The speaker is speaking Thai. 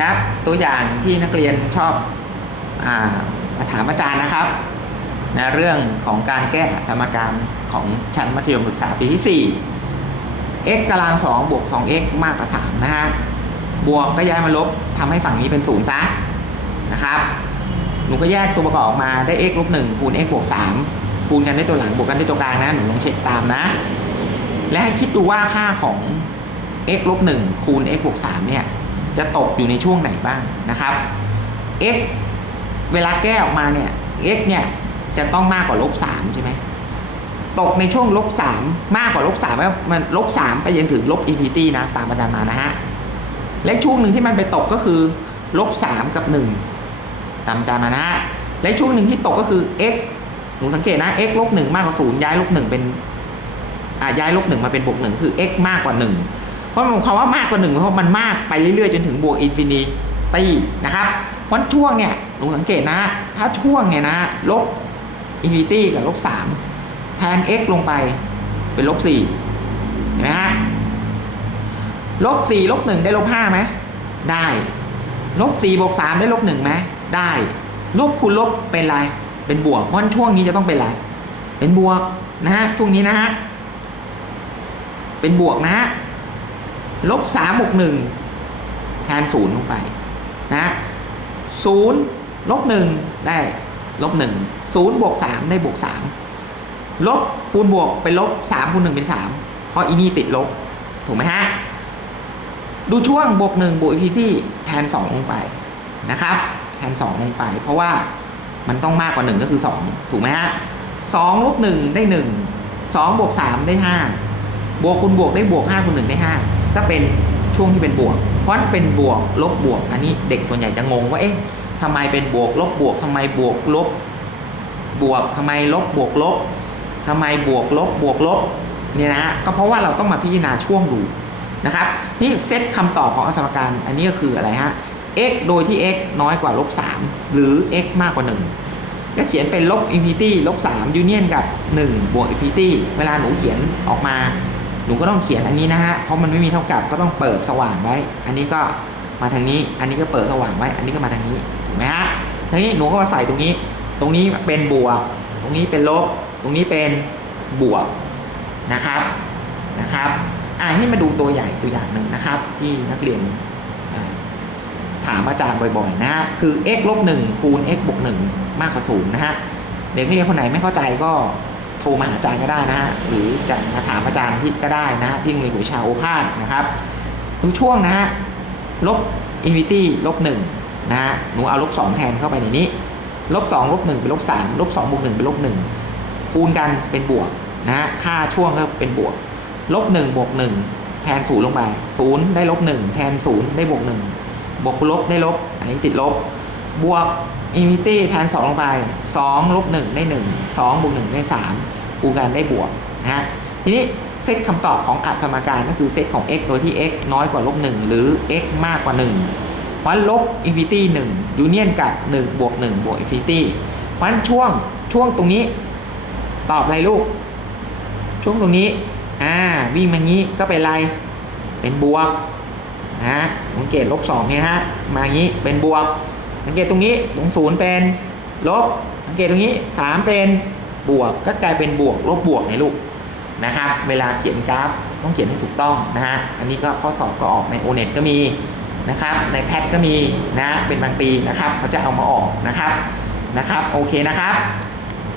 ครับ ตัวอย่างที่นักเรียนชอบอามาถามอาจารย์นะครับนะเรื่องของการแก้สมการของชั้นมัธยมศึกษาปีที่ 4 x กำลัง2บวก 2x มากกว่า 3 นะฮะ บวกก็ย้ายมาลบทำให้ฝั่งนี้เป็น0ซะนะครับ หนูก็แยกตัวประกอบออกมาได้ x ลบ1คูณ x บวก 3 คูณกันด้วยตัวหลังบวกกันด้วยตัวกลางนะ หนูลองเช็คตามนะ และให้คิดดูว่าค่าของ x ลบ1คูณ x บวก3เนี่ย จะตกอยู่ในช่วงไหนบ้างนะครับ x เวลาแก้ออกมาเนี่ย x เนี่ยจะต้องมากกว่าลบ3ใช่ไหมตกในช่วงลบ3มากกว่าลบ3แล้วมันลบ3ไปจนถึงลบอินฟินิตี้นะ ตามอาจารย์มานะฮะ และช่วงหนึ่งที่มันไปตกก็คือลบ3กับ1ตามอาจารย์มานะฮะ และช่วงหนึ่งที่ตกก็คือ x หนูสังเกตนะ x ลบ1มากกว่า0ย้ายลบ1เป็นอ่าย้ายลบ1มาเป็นบวก1คือ x มากกว่า1 เพราะมันคำว่ามากกว่าหนึ่งเพราะมันมากไปเรื่อยๆ จนถึงบวกอินฟินิตี้นะครับเพราะช่วงเนี่ยลองสังเกตนะ ถ้าช่วงเนี่ยนะลบอินฟินิตี้กับลบสามแทน x ลงไปเป็นลบสี่เห็นไหมฮะลบสี่ลบหนึ่งได้ลบห้าไหมได้ลบสี่บวกสามได้ลบหนึ่งไหมได้ลบคูณลบเป็นไร เป็นบวกเพราะฉะนั้นช่วงนี้จะต้องเป็นอะไร เป็นบวกนะฮะช่วงนี้นะฮะเป็นบวกนะฮะ ลบสามบวกหนึ่งแทนศูนย์ลงไปนะศูนย์ลบหนึ่งได้ลบหนึ่งศูนย์บวกสามได้บวกสามลบคูณบวกเป็นลบสามคูณหนึ่งเป็นสามเพราะอีนี่ติดลบ ถูกไหมฮะ ดูช่วงบวกหนึ่งบวกอินฟินิตี้แทนสองลงไปนะครับ แทนสองลงไป เพราะว่ามันต้องมากกว่าหนึ่งก็คือสองถูกไหมฮะสองลบหนึ่งได้หนึ่งสองบวกสามได้ห้าบวกคูณบวกได้บวกห้าคูณหนึ่งได้ห้า ก็เป็นช่วงที่เป็นบวก เพราะเป็นบวกลบบวก อันนี้เด็กส่วนใหญ่จะงงว่าเอ๊ะทำไมเป็นบวกลบบวกทำไมบวกลบบวกทำไมลบบวกลบทำไมบวกลบบวกลบเนี่ยนะฮะก็เพราะว่าเราต้องมาพิจารณาช่วงดูนะครับนี่เซตคำตอบของอสมการอันนี้ก็คืออะไรฮะ x โดยที่ x น้อยกว่าลบ3หรือ x มากกว่า 1 ก็เขียนเป็นลบอินฟินิตี้ลบ3ยูเนียนกับ 1 บวกอินฟินิตี้เวลาหนูเขียนออกมา หนูก็ต้องเขียนอันนี้นะฮะ เพราะมันไม่มีเท่ากับก็ต้องเปิดสว่างไว้ อันนี้ก็มาทางนี้ อันนี้ก็เปิดสว่างไว้ อันนี้ก็มาทางนี้ ถูกไหมฮะทีนี้หนูก็มาใส่ตรงนี้ ตรงนี้เป็นบวก ตรงนี้เป็นลบ ตรงนี้เป็นบวกนะครับ นะครับ อ่าให้มาดูตัวใหญ่ตัวอย่างหนึ่งนะครับ ที่นักเรียนถามอาจารย์บ่อยๆนะฮะ คือ x ลบหนึ่งคูณ x บวกหนึ่งมากกว่าศูนย์นะฮะ เด็กนักเรียนคนไหนไม่เข้าใจก็ โทรมาหาอาจารย์ก็ได้นะฮะหรือจะมาถามอาจารย์ที่ก็ได้นะฮะที่โรงเรียนวิชาโอภาสนะครับดูช่วงนะฮะลบอินฟินิตี้ลบหนึ่งนะฮะหนูเอาลบสองแทนเข้าไปในนี้ลบสองลบหนึ่งเป็นลบสามลบสองบวกหนึ่งเป็นลบหนึ่งคูณกันเป็นบวกนะฮะค่าช่วงก็เป็นบวกลบหนึ่งบวกหนึ่งแทนศูนย์ลงไปศูนย์ได้ลบหนึ่งแทนศูนย์ได้บวกหนึ่งบวกคูณลบได้ลบ อันนี้ติดลบ บวกอินฟินิตี้แทนสองลงไปสองลบหนึ่งได้หนึ่งสองบวกหนึ่งได้สามคูณกันได้บวกนะฮะทีนี้เซตคำตอบของอสมการก็คือเซตของ x โดยที่ x น้อยกว่าลบหนึ่งหรือ x มากกว่าหนึ่งเพราะลบอินฟินิตี้หนึ่งยูเนียนกับหนึ่งบวกหนึ่งบวกอินฟินิตี้เพราะฉะนั้นช่วงช่วงตรงนี้ตอบอะไรลูก ช่วงตรงนี้อ่าวิ่งมางี้ก็เป็นไรเป็นบวกนะฮะสังเกตลบสองเนี่ยฮะมางี้เป็นบวก สังเกตตรงนี้ตรงศูนย์เป็นลบสังเกตตรงนี้ 3 เป็นบวกก็กลายเป็นบวกลบบวกในลูกนะครับ เวลาเขียนกราฟต้องเขียนให้ถูกต้องนะฮะอันนี้ก็ข้อสอบก็ออกในโอเน็ตก็มีนะครับในแพทก็มีนะเป็นบางปีนะครับเขาจะเอามาออกนะครับนะครับ โอเคนะครับ